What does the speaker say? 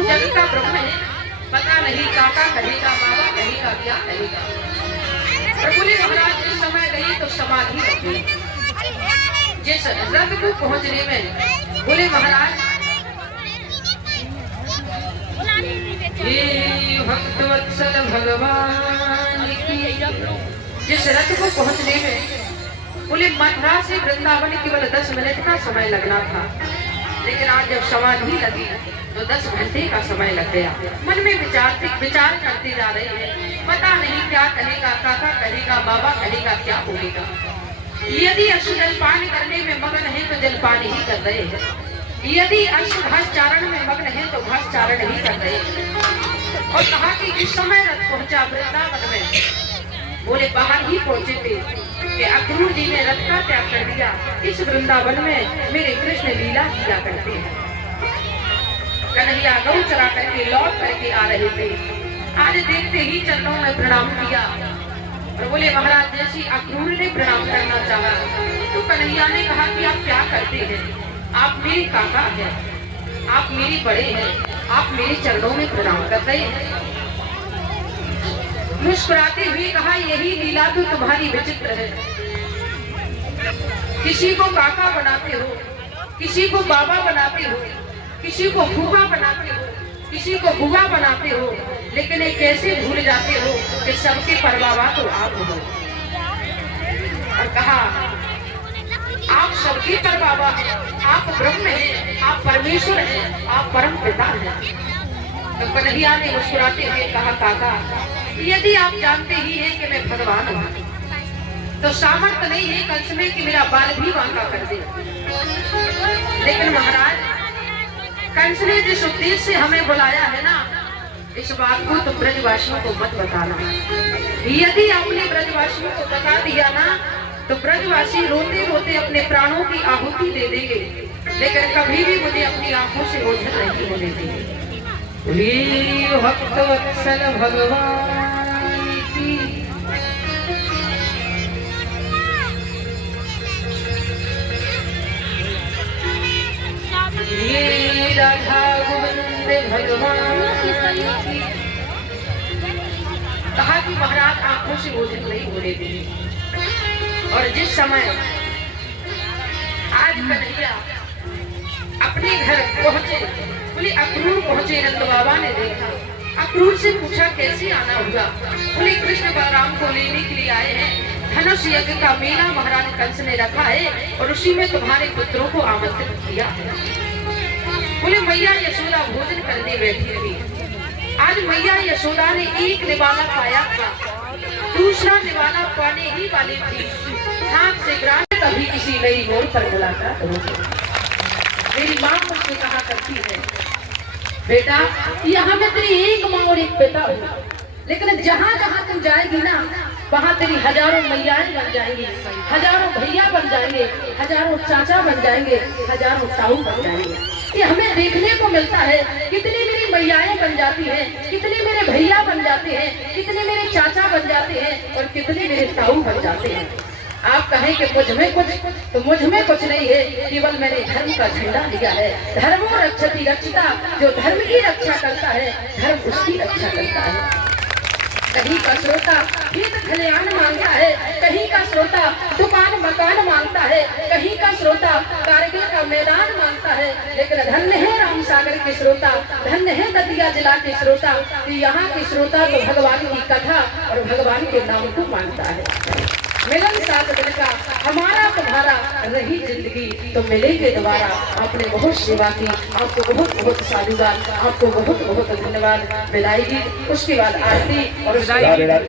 जग का ब्रह्म है, पता नहीं काका कहेगा, बाबा कहेगा, क्या कहेगा। प्रभु ने महाराज जिस समय गई तो समाधि लग गई। जिस रथ को पहुंचने में बोले महाराज ये भक्तवत्सल भगवान की, जिस रथ को पहुंचने में बोले मथुरा से वृंदावन केवल 10 मिनट का समय लगना था, लेकिन आज जब समाधि लगी तो 10 घंटे का समय लग गया। मन में विचार करते जा रहे हैं, पता नहीं क्या कहेगा, काका कहेगा, बाबा कहेगा, क्या होगा। यदि अश्व जलपान करने में मग्न है तो जलपान ही कर रहे हैं, यदि अश्व घास चारण में मग्न है तो घास चारण ही कर रहे हैं। और कहा कि इस समय रथ पहुंचा वृंदावन में, बोले बाहर ही पहुंचे थे कि अक्रूर जी ने रथ का त्याग कर दिया। इस वृंदावन में मेरे कृष्ण लीला किया करते हैं। कन्हैया गौ चरा करके लौट करके आ रहे थे, आज देखते ही चरणों में प्रणाम किया और बोले महाराज जैसी अक्रूर ने प्रणाम करना चाहा तो कन्हैया ने कहा कि आप क्या करते हैं, आप मेरे काका हैं, आप मेरे बड़े हैं, आप मेरे चरणों में प्रणाम कर रहे हैं। मुस्कुराते हुए कहा यही लीला तो तुम्हारी विचित्र है, किसी को काका बनाते हो, किसी को बाबा बनाते हो, किसी को फूफा बनाते हो, किसी को बुआ बनाते हो, लेकिन ये कैसे भूल जाते हो कि सबके परबाबा तो आप हो। और कहा आप सबके परबाबा हैं, आप ब्रह्म हैं, आप परमेश्वर हैं, आप परम पिता हैं। तो कन्हैया ने मुस्कुराते हुए कहा काका यदि आप जानते ही हैं कि मैं भगवान हूँ तो सामर्थ्य नहीं है कंस में कि मेरा बाल भी बांका कर दे। लेकिन महाराज कंस ने जिस उद्देश्य से हमें बुलाया है ना, इस बात को तो ब्रजवासियों को मत बताना। यदि आपने ब्रजवासियों को बता दिया ना तो ब्रजवासी रोते रोते अपने प्राणों की आहुति दे देंगे, लेकिन कभी भी मुझे अपनी आंखों से ओझल नहीं होने देंगे। भक्तवत्सल भगवान की राधा गोविंद भगवान की। कहा कि महाराज आंखों से ओझल नहीं होने देंगे। और जिस समय आज कन्हैया अपने घर पहुंचे, बोले अक्रूर पहुंचे, नंद बाबा ने देखा, अक्रूर से पूछा कैसे आना हुआ। बोले कृष्ण बलराम को लेने के लिए आए हैं, धनुष यज्ञ का मेला महाराज कंस ने रखा है और उसी में तुम्हारे पुत्रों को आमंत्रित किया है। बोले मैया यशोदा भोजन करने बैठी थी, आज मैया यशोदा ने एक निवाला पाया था, दूसरा निवाला पाने ही वाली थी, नाक से ग्रास कभी किसी नई मोड़ पर मुलाकात होगी। मेरी माँ मुझसे कहा करती है बेटा यहाँ में तेरी एक माँ और एक बेटा हो, लेकिन जहाँ जहाँ तुम जाएगी ना वहाँ तेरी हजारों मैयाएं बन जाएंगी, हजारों भैया बन जाएंगे, हजारों चाचा बन जाएंगे, हजारों ताऊ बन जाएंगे। ये हमें देखने को मिलता है, कितनी मेरी मैयाएं बन जाती हैं, कितने मेरे भैया बन जाते हैं, कितने मेरे चाचा बन जाते हैं और कितने मेरे ताऊ बन जाते हैं। आप कहें कि मुझ में कुछ, तो मुझ में कुछ नहीं है, केवल मैंने धर्म का झंडा लिया है। धर्मो रक्षति रक्षिता, जो धर्म की रक्षा करता है धर्म उसकी रक्षा करता है। कहीं का श्रोता खेत खलियान मांगता है, कहीं का श्रोता दुकान मकान मांगता है, कहीं का श्रोता कारगिल का मैदान मांगता है, लेकिन धन्य है राम सागर के श्रोता, धन्य है नदिया जिला के श्रोता कि यहाँ के श्रोता तो भगवान की कथा और भगवान के नाम को मानता है। मिलन साथ दिल का हमारा तुम्हारा रही जिंदगी तो मिलेंगे दोबारा। आपने बहुत सेवा की, आपको बहुत बहुत साधुवाद, आपको बहुत बहुत धन्यवाद। विदाई उसके बाद आरती और